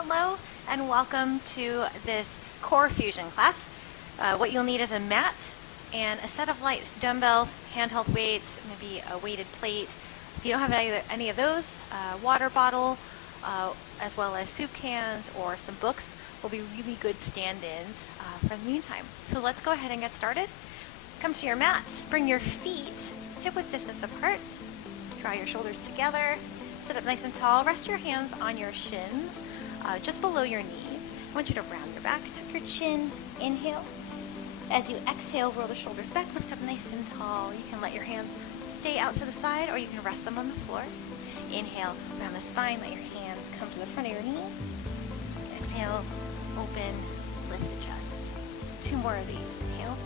Hello and welcome to this core fusion class. What you'll need is a mat and a set of light dumbbells, handheld weights, maybe a weighted plate. If you don't have any of those, a water bottle, as well as soup cans or some books will be really good stand-ins for the meantime. So let's go ahead and get started. Come to your mat, bring your feet hip-width distance apart, draw your shoulders together, sit up nice and tall, rest your hands on your shins, just below your knees. I want you to round your back, tuck your chin, inhale. As you exhale, roll the shoulders back, lift up nice and tall. You can let your hands stay out to the side or you can rest them on the floor. Inhale, round the spine, let your hands come to the front of your knees. Exhale, open, lift the chest. Two more of these. Inhale.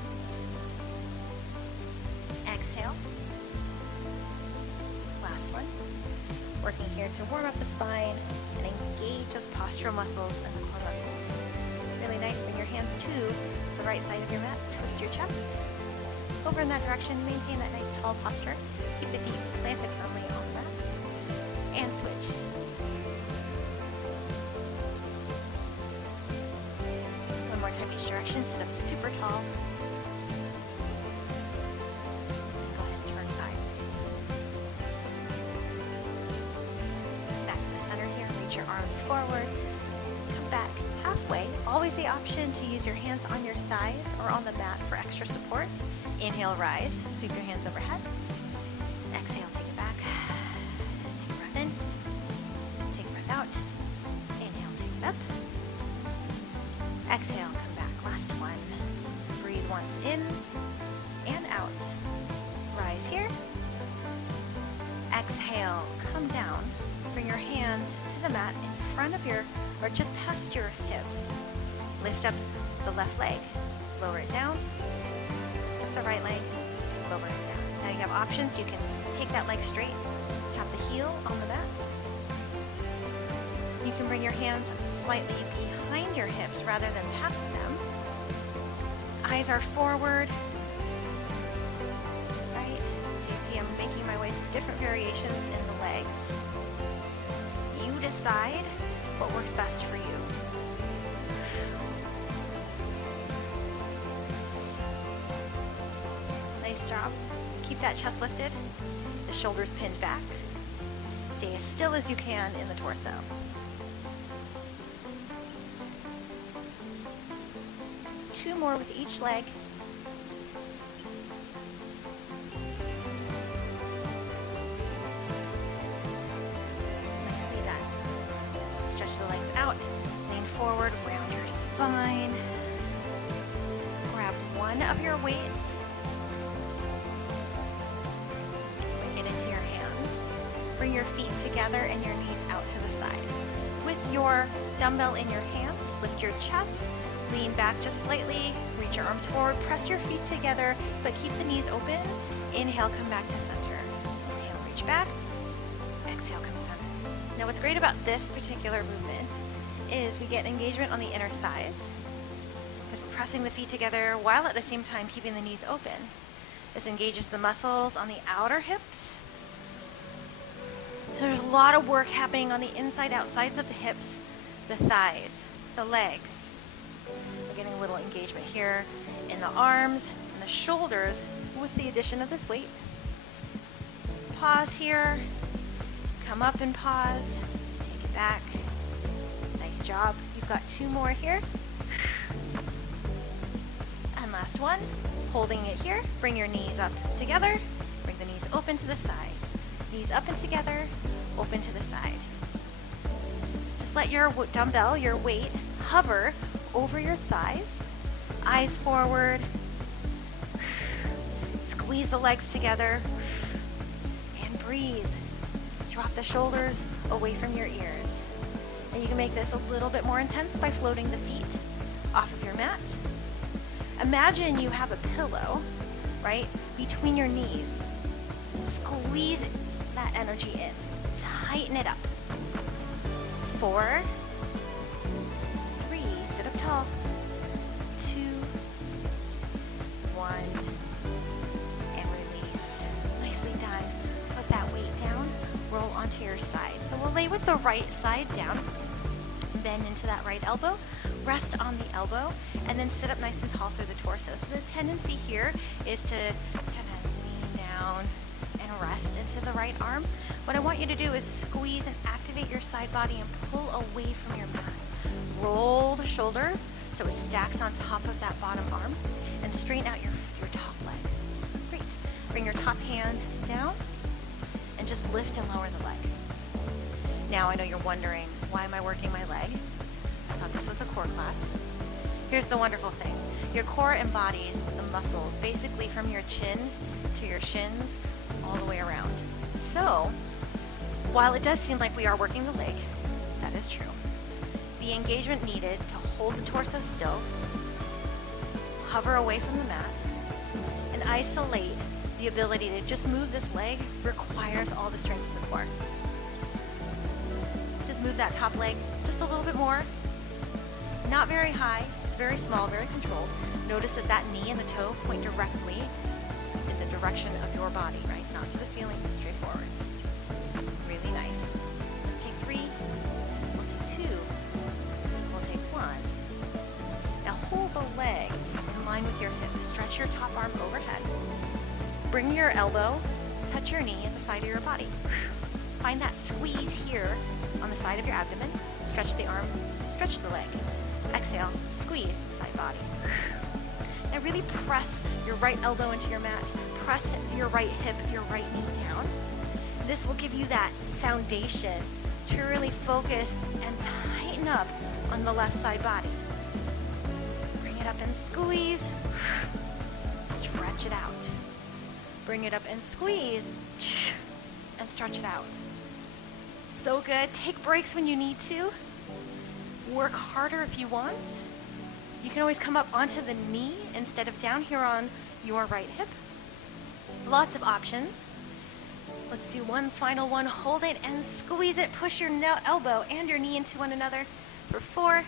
Exhale. Last one. Working here to warm up the spine and engage those postural muscles and the core muscles. Really nice. Bring your hands to the right side of your mat. Twist your chest. Over in that direction. Maintain that nice tall posture. Keep the feet planted firmly on the mat. And switch. One more time each direction. Sit up super tall. Your arms forward, come back halfway. Always the option to use your hands on your thighs or on the mat for extra support. Inhale, rise, sweep your hands overhead. Exhale, take it back. Take a breath in, take a breath out. Inhale, take it up. Exhale, come back, last one. Breathe once in and out. Rise here. Exhale, come down. Bring your hands to the mat in front of your, or just past your hips. Lift up the left leg, lower it down. Lift the right leg, lower it down. Now you have options. You can take that leg straight, tap the heel on the mat. You can bring your hands slightly behind your hips rather than past them. Eyes are forward. Right, so you see I'm making my way through different variations in the legs. Decide what works best for you. Nice job. Keep that chest lifted, the shoulders pinned back. Stay as still as you can in the torso. Two more with each leg. Lean forward, round your spine. Grab one of your weights. Bring it into your hands. Bring your feet together and your knees out to the side. With your dumbbell in your hands, lift your chest, lean back just slightly, reach your arms forward, press your feet together, but keep the knees open. Inhale, come back to center. Inhale, reach back. Exhale, come to center. Now what's great about this particular movement is we get engagement on the inner thighs because we're pressing the feet together while at the same time keeping the knees open. This engages the muscles on the outer hips. So there's a lot of work happening on the inside outsides of the hips, the thighs, the legs. We're getting a little engagement here in the arms and the shoulders with the addition of this weight. Pause here, come up and pause, take it back. Nice job. You've got two more here. And last one. Holding it here. Bring your knees up together. Bring the knees open to the side. Knees up and together. Open to the side. Just let your dumbbell, your weight, hover over your thighs. Eyes forward. Squeeze the legs together. And breathe. Drop the shoulders away from your ears. And you can make this a little bit more intense by floating the feet off of your mat. Imagine you have a pillow, right, between your knees. Squeeze that energy in. Tighten it up. 4, 3, sit up tall. 2, 1, and release. Nicely done. Put that weight down, roll onto your side. So we'll lay with the right side down. bend into that right elbow, rest on the elbow, and then sit up nice and tall through the torso. So the tendency here is to kind of lean down and rest into the right arm. What I want you to do is squeeze and activate your side body and pull away from your mat. Roll the shoulder so it stacks on top of that bottom arm, and straighten out your top leg. Great. Bring your top hand down and just lift and lower the leg. Now I know you're wondering, why am I working my leg? I thought this was a core class. Here's the wonderful thing. Your core embodies the muscles basically from your chin to your shins all the way around. So, while it does seem like we are working the leg, that is true. The engagement needed to hold the torso still, hover away from the mat, and isolate the ability to just move this leg requires all the strength of the core. Just move that top leg just a little bit more. Not very high, it's very small, very controlled. Notice that that knee and the toe point directly in the direction of your body, right? Not to the ceiling, straight forward. Really nice. Let's take 3, we'll take 2, we'll take 1. Now hold the leg in line with your hip. Stretch your top arm overhead. Bring your elbow, touch your knee at the side of your body. Find that squeeze here on the side of your abdomen. Stretch the arm, stretch the leg. Exhale, squeeze the side body. Now really press your right elbow into your mat. Press your right hip, your right knee down. This will give you that foundation to really focus and tighten up on the left side body. Bring it up and squeeze. Stretch it out. Bring it up and squeeze. And stretch it out. So good. Take breaks when you need to. Work harder if you want. You can always come up onto the knee instead of down here on your right hip. Lots of options. Let's do one final one. Hold it and squeeze it. Push your elbow and your knee into one another for 4,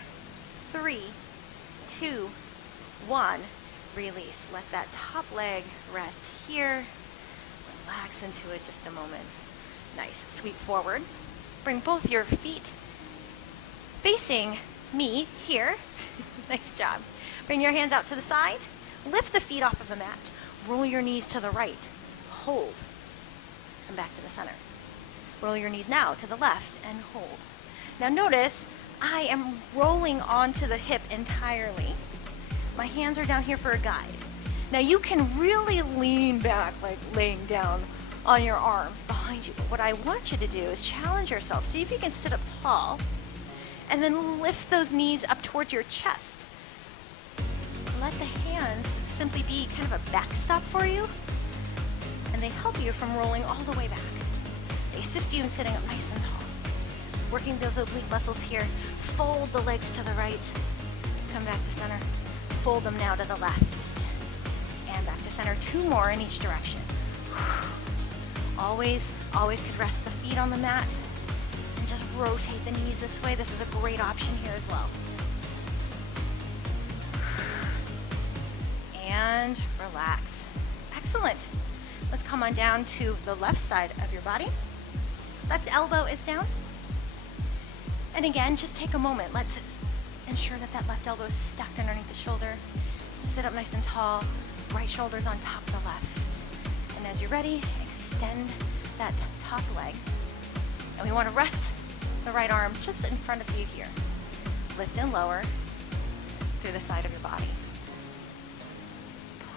3, 2, 1. Release. Let that top leg rest here. Relax into it just a moment. Nice. Sweep forward. Bring both your feet facing me here. Nice job. Bring your hands out to the side. Lift the feet off of the mat. Roll your knees to the right. Hold. Come back to the center. Roll your knees now to the left and hold. Now notice I am rolling onto the hip entirely. My hands are down here for a guide. Now you can really lean back, like laying down on your arms behind you. But what I want you to do is challenge yourself. See if you can sit up tall and then lift those knees up towards your chest. Let the hands simply be kind of a backstop for you, and they help you from rolling all the way back. They assist you in sitting up nice and tall. Working those oblique muscles here. Fold the legs to the right. Come back to center. Fold them now to the left. And back to center. 2 more in each direction. Always could rest the feet on the mat and just rotate the knees this way. This is a great option here as well. And relax. Excellent. Let's come on down to the left side of your body. Left elbow is down. And again, just take a moment. Let's ensure that that left elbow is stacked underneath the shoulder. Sit up nice and tall. Right shoulder's on top of the left. And as you're ready, extend that top leg. And we want to rest the right arm just in front of you here. Lift and lower through the side of your body.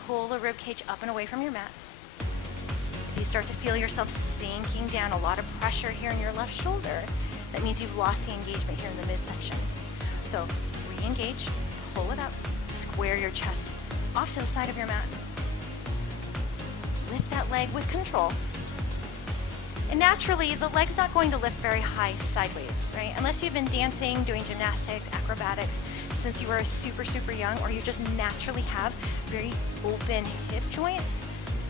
Pull the rib cage up and away from your mat. If you start to feel yourself sinking down, a lot of pressure here in your left shoulder, that means you've lost the engagement here in the midsection. So re-engage, pull it up, square your chest off to the side of your mat. Lift that leg with control. And naturally, the leg's not going to lift very high sideways, right? Unless you've been dancing, doing gymnastics, acrobatics since you were super, super young, or you just naturally have very open hip joints,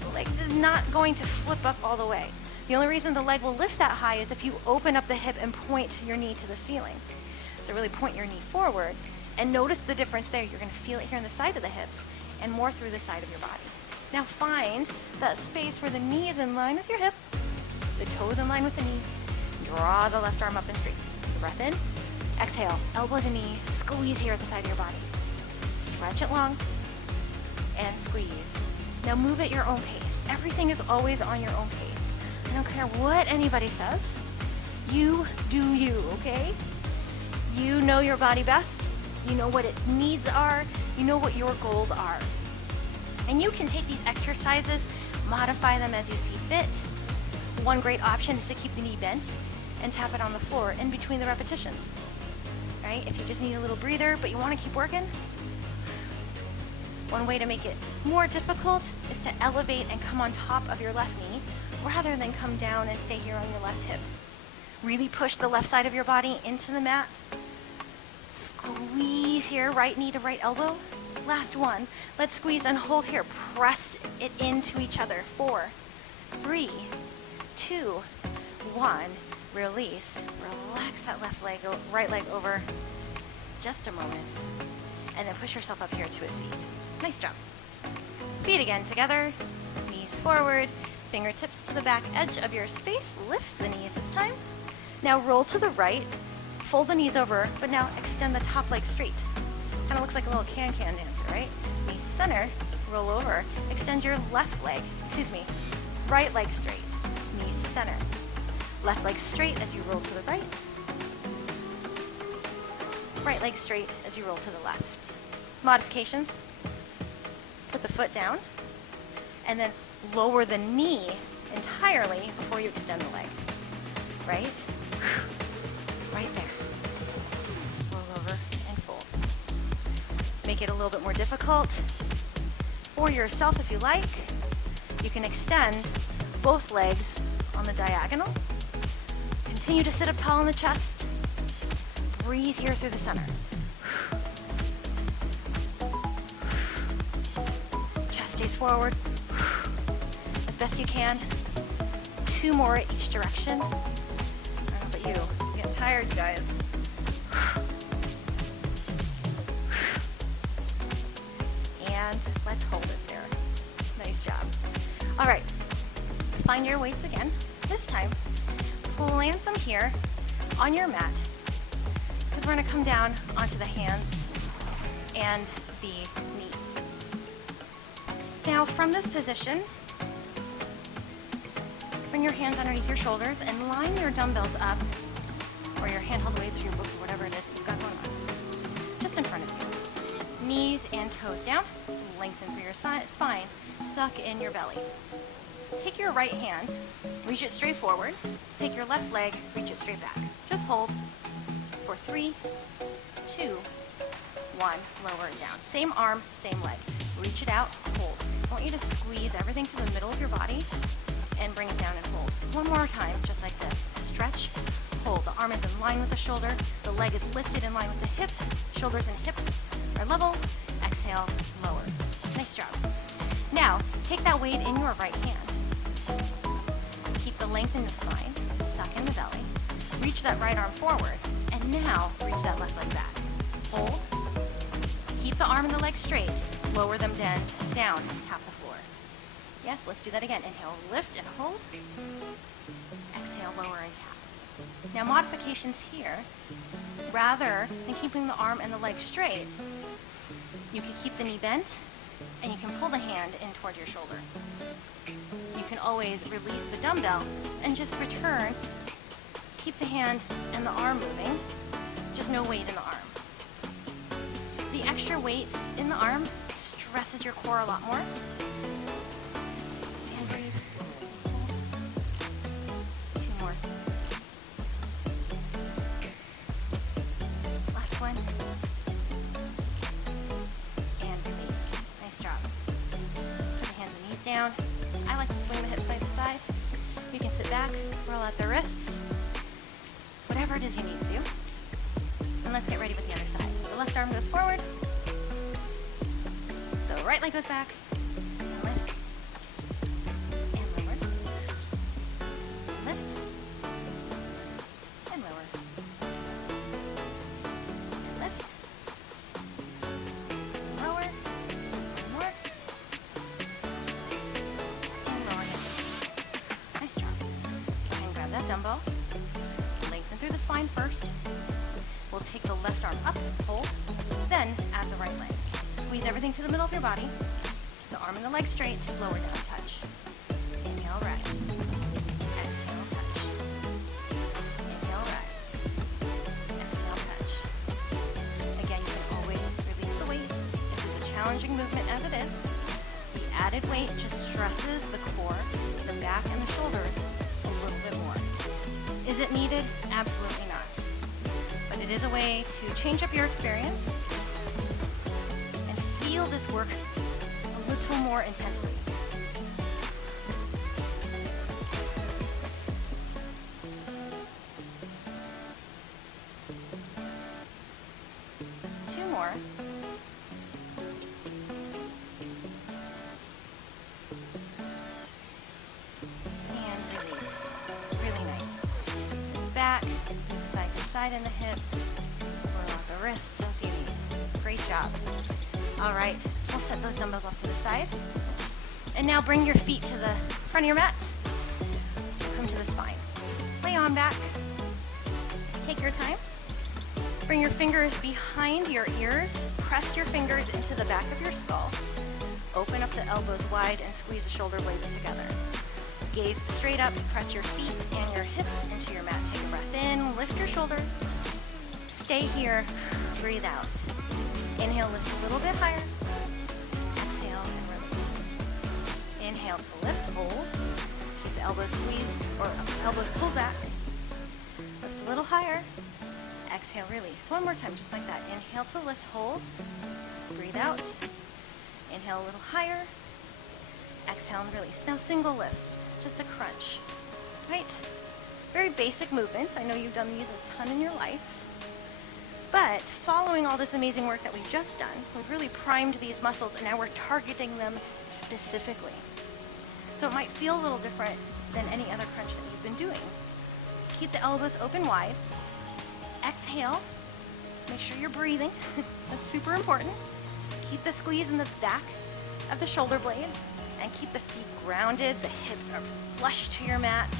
the leg is not going to flip up all the way. The only reason the leg will lift that high is if you open up the hip and point your knee to the ceiling. So really point your knee forward and notice the difference there. You're going to feel it here on the side of the hips and more through the side of your body. Now find that space where the knee is in line with your hip, the toes in line with the knee. Draw the left arm up and straight. Breath in, Exhale, elbow to knee, squeeze here at the side of your body. Stretch it long, and squeeze. Now move at your own pace. Everything is always on your own pace. I don't care what anybody says. You do you, okay? You know your body best. You know what its needs are. You know what your goals are. And you can take these exercises, modify them as you see fit. One great option is to keep the knee bent and tap it on the floor in between the repetitions. Right? If you just need a little breather, but you want to keep working, one way to make it more difficult is to elevate and come on top of your left knee rather than come down and stay here on your left hip. Really push the left side of your body into the mat. Squeeze here, right knee to right elbow. Last one. Let's squeeze and hold here. Press it into each other. 4, 3, 2, 1. Release. Relax that left leg, right leg over just a moment. And then push yourself up here to a seat. Nice job. Feet again together. Knees forward. Fingertips to the back edge of your space. Lift the knees this time. Now roll to the right. Fold the knees over, but now extend the top leg straight. Kind of looks like a little can-can dancer, right? Knees center. Roll over. Extend your right leg straight. Knees center. Left leg straight as you roll to the right. Right leg straight as you roll to the left. Modifications. Put the foot down and then lower the knee entirely before you extend the leg. Right? Right there. Roll over and fold. Make it a little bit more difficult for yourself if you like. You can extend both legs on the diagonal. Continue to sit up tall in the chest. Breathe here through the center. Chest stays forward as best you can. 2 more each direction. I don't know about you. I'm getting tired, you guys. And let's hold it there. Nice job. All right. Find your weights again. This time, plant them here on your mat because we're going to come down onto the hands and the knees. Now, from this position, bring your hands underneath your shoulders and line your dumbbells up, or your handheld weights or your books or whatever it is that you've got going on, just in front of you. Knees and toes down, lengthen through your spine, suck in your belly. Take your right hand, reach it straight forward. Take your left leg, reach it straight back. Just hold for 3, 2, 1, lower it down. Same arm, same leg. Reach it out, hold. I want you to squeeze everything to the middle of your body and bring it down and hold. One more time, just like this. Stretch, hold. The arm is in line with the shoulder. The leg is lifted in line with the hip. Shoulders and hips are level. Exhale, lower. Nice job. Now, take that weight in your right hand. Keep the length in the spine. Suck in the belly. Reach that right arm forward. And now, reach that left leg back. Hold. Keep the arm and the leg straight. Lower them down. Tap the floor. Yes, let's do that again. Inhale, lift and hold. Exhale, lower and tap. Now modifications here. Rather than keeping the arm and the leg straight, you can keep the knee bent and you can pull the hand in towards your shoulder. You can always release the dumbbell and just return. Keep the hand and the arm moving, just no weight in the arm. The extra weight in the arm stresses your core a lot more. And breathe. 2 more. Last one. And release. Nice job. Put the hands and knees down. I like to swing the hips side to side. You can sit back, roll out the wrists, whatever it is you need to do. And let's get ready with the other side. The left arm goes forward. The right leg goes back. And lift. And lower. Lift. And lower. And lift. Lower. And more. And lower again. Nice job. And grab that dumbbell. Lengthen through the spine first. We'll take Squeeze everything to the middle of your body. Keep the arm and the leg straight. Lower down, touch. Inhale, rise. Exhale, touch. Inhale, rise. Exhale, touch. Again, you can always release the weight. This is a challenging movement as it is. The added weight just stresses the core, the back, and the shoulders a little bit more. Is it needed? Absolutely not. But it is a way to change up your experience and feel this work a little more intensely. Two more. And release. Really nice. Sit back, side to side in the hips. Roll out the wrists as you need. Great job. All right, we'll set those dumbbells off to the side. And now bring your feet to the front of your mat. Come to the spine. Lay on back. Take your time. Bring your fingers behind your ears. Press your fingers into the back of your skull. Open up the elbows wide and squeeze the shoulder blades together. Gaze straight up. Press your feet and your hips into your mat. Take a breath in. Lift your shoulders. Stay here. Breathe out. Inhale, lift a little bit higher. Exhale and release. Inhale to lift, hold. Keep the elbows squeezed or elbows pulled back. Lift a little higher. Exhale, release. One more time, just like that. Inhale to lift, hold. Breathe out. Inhale a little higher. Exhale and release. Now single lifts, just a crunch. Right? Very basic movements. I know you've done these a ton in your life. But following all this amazing work that we've just done, we've really primed these muscles and now we're targeting them specifically. So it might feel a little different than any other crunch that you've been doing. Keep the elbows open wide. Exhale. Make sure you're breathing. That's super important. Keep the squeeze in the back of the shoulder blades and keep the feet grounded. The hips are flush to your mat.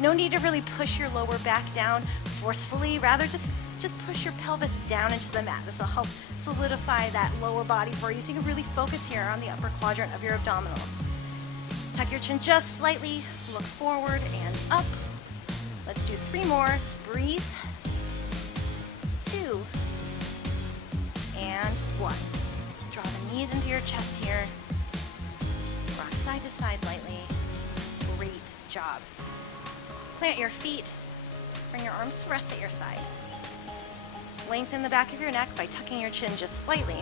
No need to really push your lower back down forcefully. Rather, just push your pelvis down into the mat. This will help solidify that lower body for you so you can really focus here on the upper quadrant of your abdominals. Tuck your chin just slightly, look forward and up. Let's do 3 more. Breathe. 2 and 1. Draw the knees into your chest here. Rock side to side lightly. Great job. Plant your feet. Bring your arms to rest at your side. Lengthen the back of your neck by tucking your chin just slightly.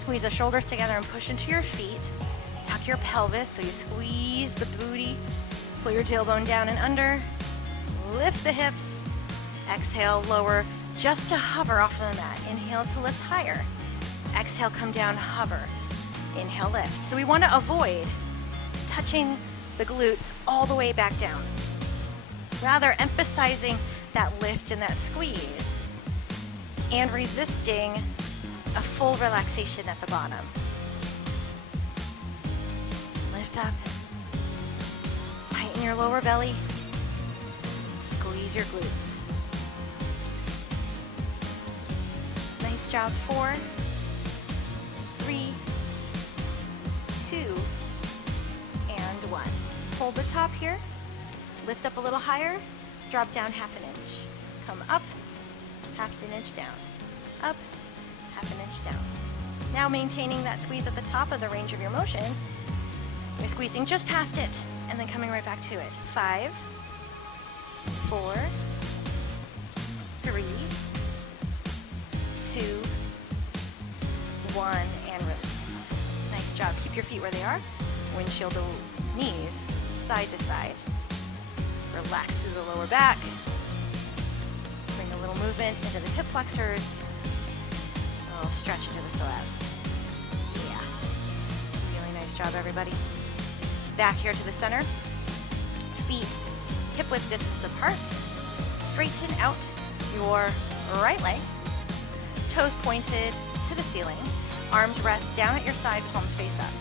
Squeeze the shoulders together and push into your feet. Tuck your pelvis so you squeeze the booty. Pull your tailbone down and under. Lift the hips. Exhale, lower just to hover off of the mat. Inhale to lift higher. Exhale, come down, hover. Inhale, lift. So we want to avoid touching the glutes all the way back down. Rather, emphasizing that lift and that squeeze and resisting a full relaxation at the bottom. Lift up. Tighten your lower belly. Squeeze your glutes. Nice job. 4, 3, 2, and 1. Hold the top here. Lift up a little higher. Drop down half an inch. Come up. Half an inch down. Up, half an inch down. Now maintaining that squeeze at the top of the range of your motion, you're squeezing just past it and then coming right back to it. 5, 4, 3, 2, 1, and release. Nice job. Keep your feet where they are. Windshield the knees side to side. Relax through the lower back. Bring a little movement into the hip flexors. A little stretch into the psoas. Yeah. Really nice job, everybody. Back here to the center. Feet hip width distance apart. Straighten out your right leg. Toes pointed to the ceiling. Arms rest down at your side, palms face up.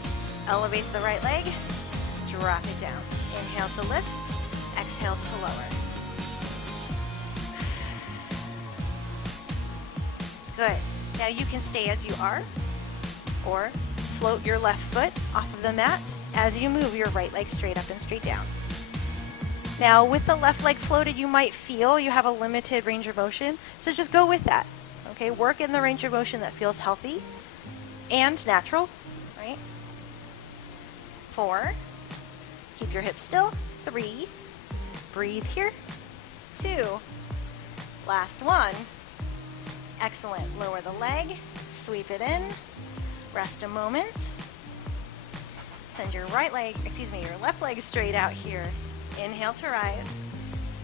Elevate the right leg. Drop it down. Inhale to lift. Exhale to lower. Good. Now you can stay as you are. Or float your left foot off of the mat as you move your right leg straight up and straight down. Now, with the left leg floated, you might feel you have a limited range of motion, so just go with that. Okay, work in the range of motion that feels healthy and natural, right? 4, keep your hips still. 3, breathe here. 2, last 1. Excellent. Lower the leg, sweep it in, rest a moment. Send your your left leg straight out here. Inhale to rise,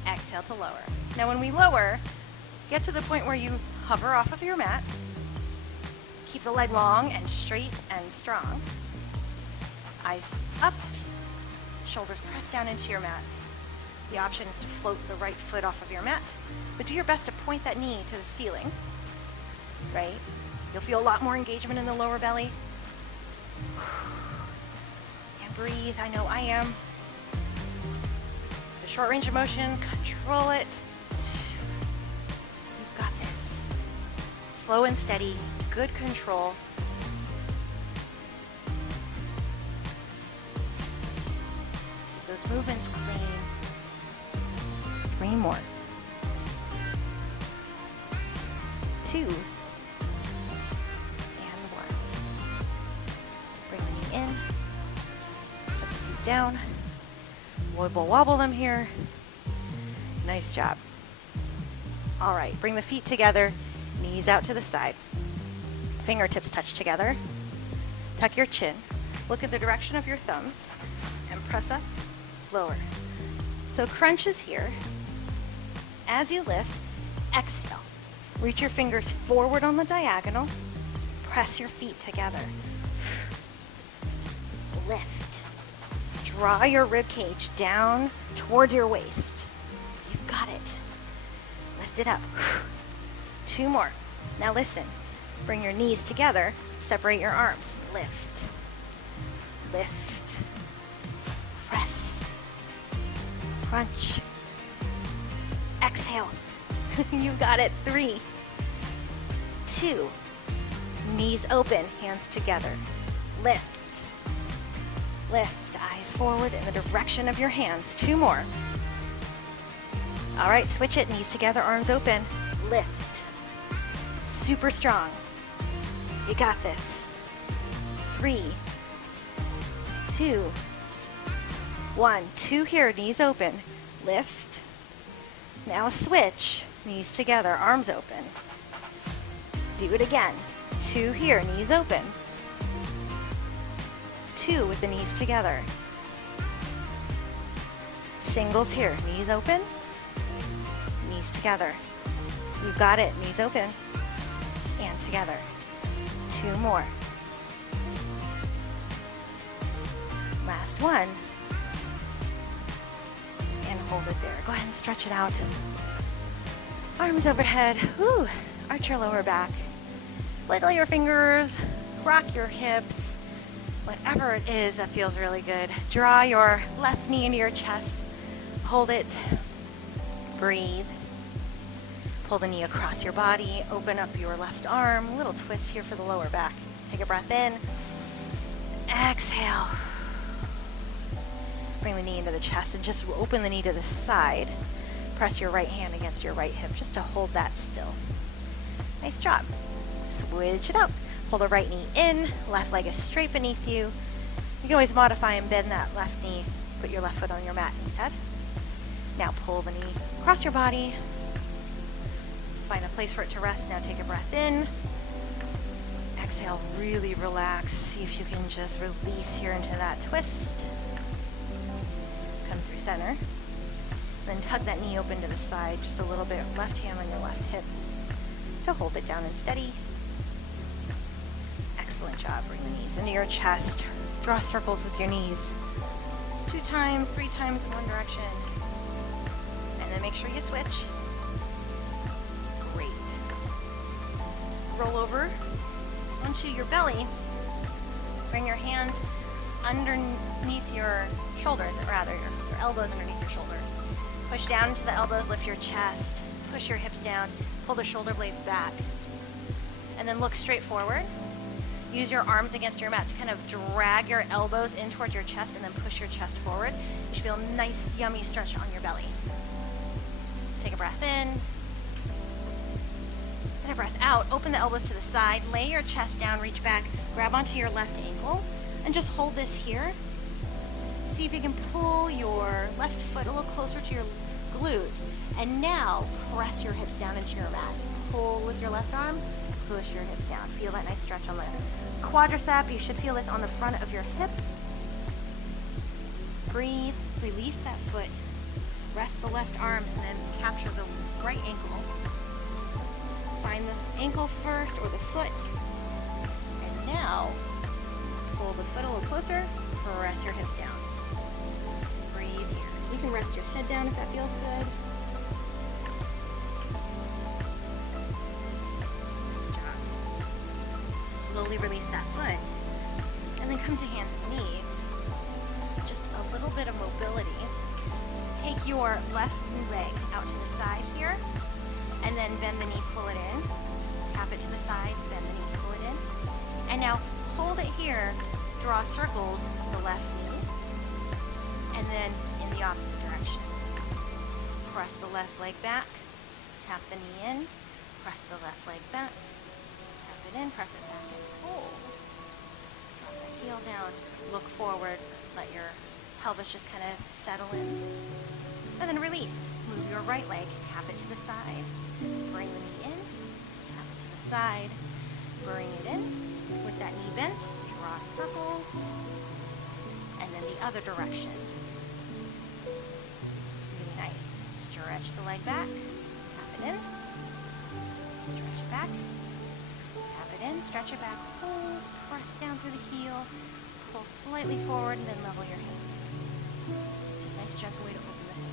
exhale to lower. Now when we lower, get to the point where you hover off of your mat. Keep the leg long and straight and strong. Eyes up, shoulders press down into your mat. The option is to float the right foot off of your mat, but do your best to point that knee to the ceiling, right? You'll feel a lot more engagement in the lower belly. And breathe, I know I am. It's a short range of motion, control it. You've got this. Slow and steady, good control. Keep those movements clean. 3 more. 2. And 1. Bring the knee in. Set the feet down. Wibble wobble them here. Nice job. All right, bring the feet together, knees out to the side. Fingertips touch together. Tuck your chin. Look at the direction of your thumbs and press up, lower. So crunches here. As you lift, exhale. Reach your fingers forward on the diagonal. Press your feet together. Lift. Draw your rib cage down towards your waist. You've got it. Lift it up. 2 more. Now listen. Bring your knees together. Separate your arms. Lift. Lift. Press. Crunch. Exhale. You got it. 3, 2. Knees open, hands together. Lift. Lift. Eyes forward in the direction of your hands. 2 more. All right, switch it. Knees together, arms open. Lift. Super strong. You got this. 3, 2, 1. 2 here, knees open. Lift. Now switch. Knees together, arms open. Do it again. 2 here, knees open. 2 with the knees together. Singles here, knees open. Knees together. You got it, knees open. And together. 2 more. Last one. And hold it there. Go ahead and stretch it out. Arms overhead. Whew. Arch your lower back. Wiggle your fingers. Rock your hips. Whatever it is that feels really good. Draw your left knee into your chest. Hold it. Breathe. Pull the knee across your body. Open up your left arm. A little twist here for the lower back. Take a breath in. Exhale. Bring the knee into the chest and just open the knee to the side. Press your right hand against your right hip just to hold that still. Nice job. Switch it up. Pull the right knee in. Left leg is straight beneath you. You can always modify and bend that left knee. Put your left foot on your mat instead. Now pull the knee across your body. Find a place for it to rest. Now take a breath in. Exhale, really relax. See if you can just release here into that twist. Come through center. Then tug that knee open to the side just a little bit. Left hand on your left hip to hold it down and steady. Excellent job. Bring the knees into your chest. Draw circles with your knees. 2 times, 3 times in one direction. And then make sure you switch. Great. Roll over onto your belly. Bring your hands underneath your shoulders, rather, your elbows underneath your shoulders. Push down into the elbows, lift your chest, push your hips down, pull the shoulder blades back. And then look straight forward. Use your arms against your mat to kind of drag your elbows in towards your chest and then push your chest forward. You should feel a nice, yummy stretch on your belly. Take a breath in. And a breath out. Open the elbows to the side. Lay your chest down, reach back, grab onto your left ankle, and just hold this here. See if you can pull your left foot a little closer to your glutes. And now press your hips down into your mat. Pull with your left arm, push your hips down. Feel that nice stretch on the quadricep. You should feel this on the front of your hip. Breathe, release that foot. Rest the left arm and then capture the right ankle. Find the ankle first or the foot. And now, pull the foot a little closer, press your hips down. Breathe here. You can rest your head down if that feels good. Nice job. Slowly release that foot. And then come to hands and knees. Just a little bit of mobility. Take your left leg out to the side here, and then bend the knee, pull it in. Tap it to the side, bend the knee, pull it in. And now hold it here, draw circles of the left knee, and then in the opposite direction. Press the left leg back, tap the knee in, press the left leg back, tap it in, press it back and hold. Drop that heel down, look forward, let your pelvis just kind of settle in. And then release. Move your right leg, tap it to the side. Bring the knee in, tap it to the side. Bring it in. With that knee bent, draw circles. And then the other direction. Really nice. Stretch the leg back, tap it in. Stretch it back, tap it in, stretch it back, hold, press down through the heel, pull slightly forward, and then level your hips. Just a nice gentle way to open the hip.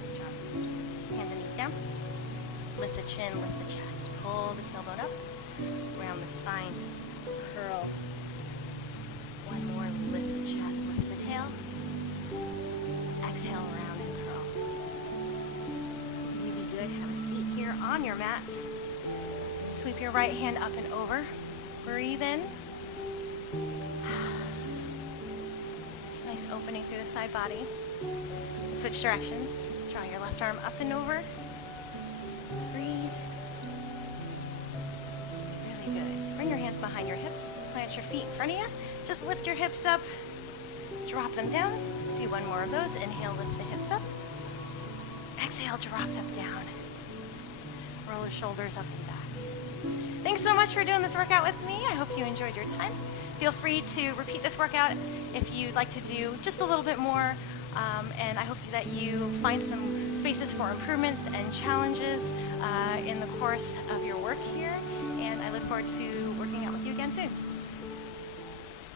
Good job. Hands and knees down. Lift the chin, lift the chest. Pull the tailbone up. Round the spine. Curl. One more. Lift the chest, lift the tail. Exhale, round and curl. Really good. Have a seat here on your mat. Sweep your right hand up and over. Breathe in. There's a nice opening through the side body. Switch directions. Draw your left arm up and over. Breathe. Really good. Bring your hands behind your hips. Plant your feet in front of you. Just lift your hips up. Drop them down. Do one more of those. Inhale, lift the hips up. Exhale, drop them down. Roll the shoulders up and back. Thanks so much for doing this workout with me. I hope you enjoyed your time. Feel free to repeat this workout if you'd like to do just a little bit more. And I hope that you find some spaces for improvements and challenges in the course of your work here. And I look forward to working out with you again soon.